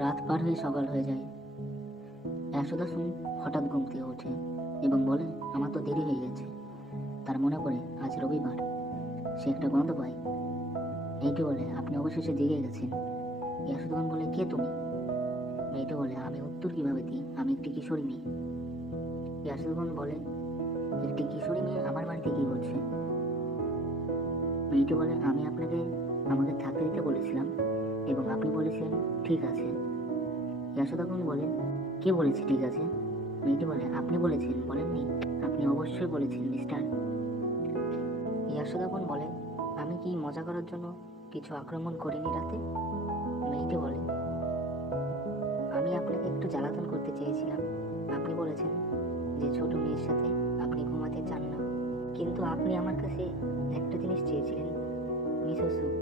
রাত পার হয়ে সকাল হয়ে যায়। একশোদা হঠাৎ ঘুম থেকে ওঠে এবং বলে, আমার তো দেরি হয়ে গেছে। তার মনে পড়ে আজ রবিবার। সে একটা গন্ধ পায়। মেয়েটি বলে, আপনি অবশেষে জেগে গেছেন। ইয়াসুদান বলে, কে তুমি? মেয়েটি বলে, আমি উত্তর কিভাবে দিই, আমি একটি কিশোরী মেয়ে। ইয়াসুদান বলে, একটি কিশোরী মেয়ে আমার বাড়িতে কি করছে? মেয়েটি বলে, আমি আপনাকে আমাকে থাকতে দিতে বলেছিলাম এবং আপনি বলেছিলেন ঠিক আছে। ইয়াসুদান বলে, কে বলেছে ঠিক আছে? মেয়েটি বলে, আপনি বলেছেন, বলেননি? আপনি অবশ্যই বলেছেন মিস্টার। ইয়াসুদান বলে, আমি কি মজা করার জন্য কিছু আক্রমণ করিনি রাতে? মেয়েটি বলে, আমি আপনাকে একটু জ্বালাতন করতে চেয়েছিলাম। আপনি বলেছেন যে ছোট মেয়ের সাথে আপনি ঘুমাতে চান না, কিন্তু আপনি আমার কাছে একটা জিনিস চেয়েছিলেন, মিসো স্যুপ।